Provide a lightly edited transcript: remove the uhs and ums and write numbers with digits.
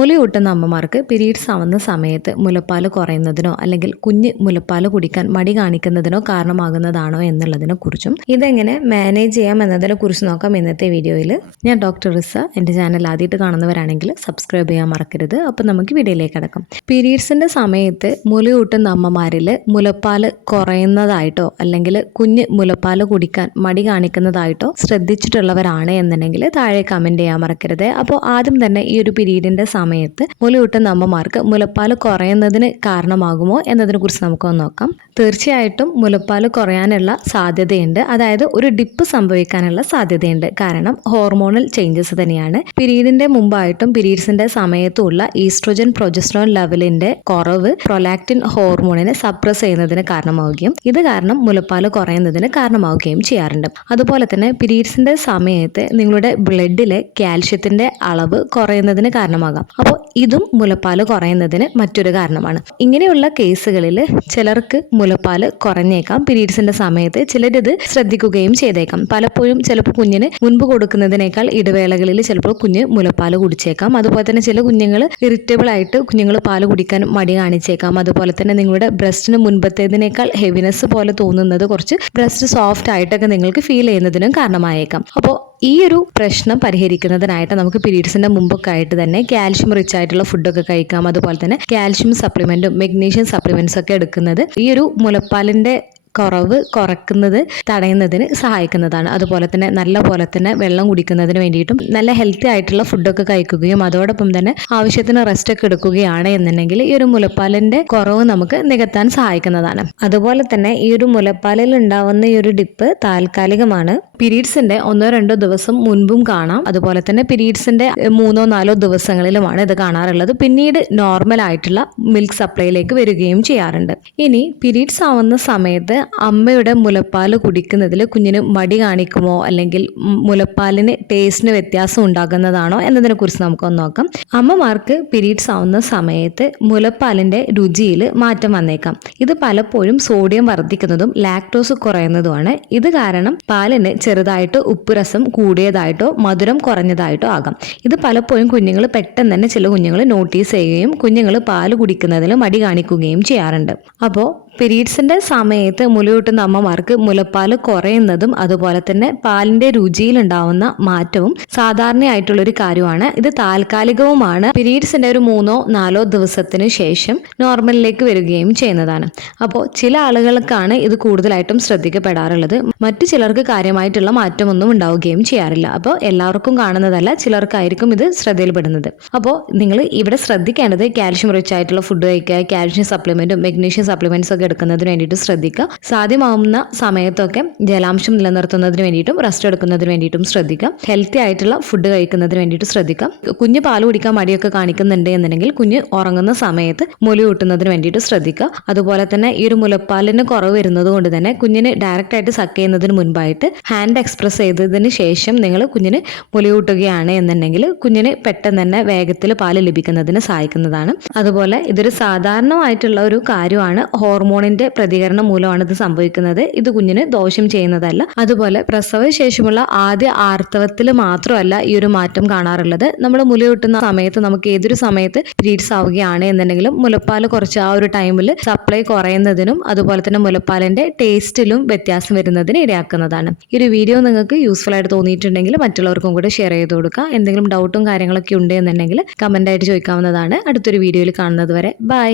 മുലയൂട്ടുന്ന അമ്മമാർക്ക് പീരീഡ്സ് ആവുന്ന സമയത്ത് മുലപ്പാൽ കുറയുന്നതിനോ അല്ലെങ്കിൽ കുഞ്ഞ് മുലപ്പാൽ കുടിക്കാൻ മടി കാണിക്കുന്നതിനോ കാരണമാകുന്നതാണോ എന്നുള്ളതിനെ കുറിച്ചും ഇതെങ്ങനെ മാനേജ് ചെയ്യാം എന്നതിനെ കുറിച്ച് നോക്കാം ഇന്നത്തെ വീഡിയോയിൽ. ഞാൻ ഡോക്ടർ റിസ. എൻ്റെ ചാനൽ ആദ്യമായിട്ട് കാണുന്നവരാണെങ്കിൽ സബ്സ്ക്രൈബ് ചെയ്യാൻ മറക്കരുത്. അപ്പം നമുക്ക് വീഡിയോയിലേക്ക് കിടക്കാം. പീരീഡ്സിൻ്റെ സമയത്ത് മുലയൂട്ടുന്ന അമ്മമാരിൽ മുലപ്പാൽ കുറയുന്നതായിട്ടോ അല്ലെങ്കിൽ കുഞ്ഞ് മുലപ്പാൽ കുടിക്കാൻ മടി കാണിക്കുന്നതായിട്ടോ ശ്രദ്ധിച്ചിട്ടുള്ളവരാണ് എന്നുണ്ടെങ്കിൽ താഴെ കമൻറ്റ് ചെയ്യാൻ മറക്കരുത്. അപ്പോൾ ആദ്യം തന്നെ ഈ ഒരു പീരീഡിൻ്റെ സമയത്ത് മുലയൂട്ടുന്ന അമ്മമാർക്ക് മുലപ്പാൽ കുറയുന്നതിന് കാരണമാകുമോ എന്നതിനെ കുറിച്ച് നമുക്കൊന്ന് നോക്കാം. തീർച്ചയായിട്ടും മുലപ്പാൽ കുറയാനുള്ള സാധ്യതയുണ്ട്. അതായത് ഒരു ഡിപ്പ് സംഭവിക്കാനുള്ള സാധ്യതയുണ്ട്. കാരണം ഹോർമോണൽ ചേഞ്ചസ് തന്നെയാണ്. പീരീഡിന്റെ മുമ്പായിട്ടും പീരീഡ്സിന്റെ സമയത്തുള്ള ഈസ്ട്രോജൻ പ്രൊജസ്ട്രോൺ ലെവലിന്റെ കുറവ് പ്രൊലാക്റ്റിൻ ഹോർമോണിനെ സപ്രസ് ചെയ്യുന്നതിന് കാരണമാവുകയും ഇത് കാരണം മുലപ്പാൽ കുറയുന്നതിന് കാരണമാവുകയും ചെയ്യാറുണ്ട്. അതുപോലെ തന്നെ പീരീഡ്സിന്റെ സമയത്ത് നിങ്ങളുടെ ബ്ലഡിലെ കാൽഷ്യത്തിന്റെ അളവ് കുറയുന്നതിന് കാരണമാകാം. അപ്പോൾ ഇതും മുലപ്പാൽ കുറയുന്നതിന് മറ്റൊരു കാരണമാണ്. ഇങ്ങനെയുള്ള കേസുകളിൽ ചിലർക്ക് മുലപ്പാൽ കുറഞ്ഞേക്കാം പീരീഡ്സിന്റെ സമയത്ത്. ചിലരിത് ശ്രദ്ധിക്കുകയും ചെയ്തേക്കാം. പലപ്പോഴും ചിലപ്പോൾ കുഞ്ഞിന് മുൻപ് കൊടുക്കുന്നതിനേക്കാൾ ഇടവേളകളിൽ ചിലപ്പോൾ കുഞ്ഞ് മുലപ്പാൽ കുടിച്ചേക്കാം. അതുപോലെ തന്നെ ചില കുഞ്ഞുങ്ങൾ ഇറിറ്റബിൾ ആയിട്ട് കുഞ്ഞുങ്ങൾ പാൽ കുടിക്കാൻ മടി കാണിച്ചേക്കാം. അതുപോലെ തന്നെ നിങ്ങളുടെ ബ്രസ്റ്റിന് മുൻപത്തേതിനേക്കാൾ ഹെവിനെസ് പോലെ തോന്നുന്നത് കുറച്ച് ബ്രസ്റ്റ് സോഫ്റ്റ് ആയിട്ടൊക്കെ നിങ്ങൾക്ക് ഫീൽ ചെയ്യുന്നതിനും കാരണമായേക്കാം. അപ്പോൾ ഈ ഒരു പ്രശ്നം പരിഹരിക്കുന്നതിനായിട്ട് നമുക്ക് പീരീഡ്സിന്റെ മുമ്പൊക്കെ ആയിട്ട് തന്നെ കാൽഷ്യം റിച്ച് ആയിട്ടുള്ള ഫുഡൊക്കെ കഴിക്കാം. അതുപോലെ തന്നെ കാൽഷ്യം സപ്ലിമെന്റും മെഗ്നീഷ്യം സപ്ലിമെന്റ്സ് ഒക്കെ എടുക്കുന്നത് ഈ ഒരു മുലപ്പാലിന്റെ കുറവ് കുറയ്ക്കുന്നത് തടയുന്നതിന് സഹായിക്കുന്നതാണ്. അതുപോലെ തന്നെ നല്ല പോലെ തന്നെ വെള്ളം കുടിക്കുന്നതിന് വേണ്ടിയിട്ടും നല്ല ഹെൽത്തി ആയിട്ടുള്ള ഫുഡൊക്കെ കഴിക്കുകയും അതോടൊപ്പം തന്നെ ആവശ്യത്തിന് റെസ്റ്റ് ഒക്കെ എടുക്കുകയാണ് എന്നുണ്ടെങ്കിൽ ഈ ഒരു മുലപ്പാലിന്റെ കുറവ് നമുക്ക് നികത്താൻ സഹായിക്കുന്നതാണ്. അതുപോലെ തന്നെ ഈ ഒരു മുലപ്പാലിൽ ഉണ്ടാവുന്ന ഈ ഒരു ഡിപ്പ് താൽക്കാലികമാണ്. പീരീഡ്സിന്റെ 1-2 ദിവസം മുൻപും കാണാം. അതുപോലെ തന്നെ പീരീഡ്സിന്റെ 3-4 ദിവസങ്ങളിലുമാണ് ഇത് കാണാറുള്ളത്. പിന്നീട് നോർമൽ ആയിട്ടുള്ള മിൽക്ക് സപ്ലൈയിലേക്ക് വരികയും ചെയ്യാറുണ്ട്. ഇനി പീരീഡ്സ് ആവുന്ന സമയത്ത് അമ്മയുടെ മുലപ്പാൽ കുടിക്കുന്നതിൽ കുഞ്ഞിന് മടി കാണിക്കുമോ അല്ലെങ്കിൽ മുലപ്പാലിന് ടേസ്റ്റിന് വ്യത്യാസം ഉണ്ടാകുന്നതാണോ എന്നതിനെ കുറിച്ച് നമുക്കൊന്ന് നോക്കാം. അമ്മമാർക്ക് പീരീഡ്സ് ആവുന്ന സമയത്ത് മുലപ്പാലിന്റെ രുചിയിൽ മാറ്റം വന്നേക്കാം. ഇത് പലപ്പോഴും സോഡിയം വർദ്ധിക്കുന്നതും ലാക്ടോസ് കുറയുന്നതുമാണ്. ഇത് കാരണം പാലിന് ചെറുതായിട്ട് ഉപ്പുരസം കൂടിയതായിട്ടോ മധുരം കുറഞ്ഞതായിട്ടോ ആകാം. ഇത് പലപ്പോഴും കുഞ്ഞുങ്ങൾ പെട്ടെന്ന് തന്നെ ചില കുഞ്ഞുങ്ങൾ നോട്ടീസ് ചെയ്യുകയും കുഞ്ഞുങ്ങൾ പാല് കുടിക്കുന്നതിൽ മടി കാണിക്കുകയും ചെയ്യാറുണ്ട്. അപ്പോൾ പീരീഡ്സിന്റെ സമയത്ത് മുലയൂട്ടുന്ന അമ്മമാർക്ക് മുലപ്പാൽ കുറയുന്നതും അതുപോലെ തന്നെ പാലിന്റെ രുചിയിൽ ഉണ്ടാവുന്ന മാറ്റവും സാധാരണയായിട്ടുള്ളൊരു കാര്യമാണ്. ഇത് താൽക്കാലികവുമാണ്. പീരീഡ്സിന്റെ ഒരു 3-4 ദിവസത്തിന് ശേഷം നോർമലിലേക്ക് വരികയും ചെയ്യുന്നതാണ്. അപ്പോൾ ചില ആളുകൾക്കാണ് ഇത് കൂടുതലായിട്ടും ശ്രദ്ധിക്കപ്പെടാറുള്ളത്. മറ്റു ചിലർക്ക് കാര്യമായിട്ടുള്ള മാറ്റമൊന്നും ഉണ്ടാവുകയും ചെയ്യാറില്ല. അപ്പോൾ എല്ലാവർക്കും കാണുന്നതല്ല, ചിലർക്കായിരിക്കും ഇത് ശ്രദ്ധയിൽപ്പെടുന്നത്. അപ്പോൾ നിങ്ങൾ ഇവിടെ ശ്രദ്ധിക്കേണ്ടത് കാൽഷ്യം റിച്ച് ആയിട്ടുള്ള ഫുഡ് കഴിക്കുക, കാൽഷ്യം സപ്ലിമെന്റും മെഗ്നീഷ്യം സപ്ലിമെന്റ്സ് ഒക്കെ എടുക്കുന്നതിന് വേണ്ടിയിട്ട് ശ്രദ്ധിക്കുക. സാധ്യമാവുന്ന സമയത്തൊക്കെ ജലാംശം നിലനിർത്തുന്നതിന് വേണ്ടിയിട്ടും റെസ്റ്റ് എടുക്കുന്നതിന് വേണ്ടിയിട്ടും ശ്രദ്ധിക്കുക. ഹെൽത്തി ആയിട്ടുള്ള ഫുഡ് കഴിക്കുന്നതിന് വേണ്ടിയിട്ട് ശ്രദ്ധിക്കുക. കുഞ്ഞ് പാൽ കുടിക്കാൻ മടിയൊക്കെ കാണിക്കുന്നുണ്ട് എന്നുണ്ടെങ്കിൽ കുഞ്ഞ് ഉറങ്ങുന്ന സമയത്ത് മുലയൂട്ടുന്നതിന് വേണ്ടിയിട്ട് ശ്രദ്ധിക്കുക. അതുപോലെ തന്നെ ഈ ഒരു മുലപ്പാലിന് കുറവ് വരുന്നത് കൊണ്ട് തന്നെ കുഞ്ഞിന് ഡയറക്റ്റ് ആയിട്ട് സക്ക് ചെയ്യുന്നതിന് മുൻപായിട്ട് ഹാൻഡ് എക്സ്പ്രസ് ചെയ്തതിന് ശേഷം നിങ്ങൾ കുഞ്ഞിന് മുലയൂട്ടുകയാണ് എന്നുണ്ടെങ്കിൽ കുഞ്ഞിന് പെട്ടെന്ന് തന്നെ വേഗത്തിൽ പാല് ലഭിക്കുന്നതിന് സഹായിക്കുന്നതാണ്. അതുപോലെ ഇതൊരു സാധാരണമായിട്ടുള്ള ഒരു കാര്യമാണ്. ഹോർമോണിന്റെ പ്രതികരണം മൂലമാണ് ഇത് സംഭവിക്കുന്നത്. ഇത് കുഞ്ഞിന് ദോഷം ചെയ്യുന്നതല്ല. അതുപോലെ പ്രസവശേഷമുള്ള ആദ്യ ആർത്തവത്തിൽ മാത്രമല്ല ഈ ഒരു മാറ്റം കാണാറുള്ളത്. നമ്മൾ മുലയൂട്ടുന്ന സമയത്ത് നമുക്ക് ഏതൊരു സമയത്ത് പീരീഡ്സ് ആവുകയാണ് എന്നുണ്ടെങ്കിലും മുലപ്പാൽ കുറച്ച് ആ ഒരു ടൈമിൽ സപ്ലൈ കുറയുന്നതിനും അതുപോലെ തന്നെ മുലപ്പാലിന്റെ ടേസ്റ്റിലും വ്യത്യാസം വരുന്നതിന് ഇടയാക്കുന്നതാണ്. ഈ ഒരു വീഡിയോ നിങ്ങൾക്ക് യൂസ്ഫുൾ ആയിട്ട് തോന്നിയിട്ടുണ്ടെങ്കിൽ മറ്റുള്ളവർക്കും കൂടെ ഷെയർ ചെയ്ത് കൊടുക്കുക. എന്തെങ്കിലും ഡൗട്ടും കാര്യങ്ങളൊക്കെ ഉണ്ട് എന്നുണ്ടെങ്കിൽ കമന്റ് ആയിട്ട് ചോദിക്കാവുന്നതാണ്. അടുത്തൊരു വീഡിയോയിൽ കാണുന്നത് വരെ ബൈ.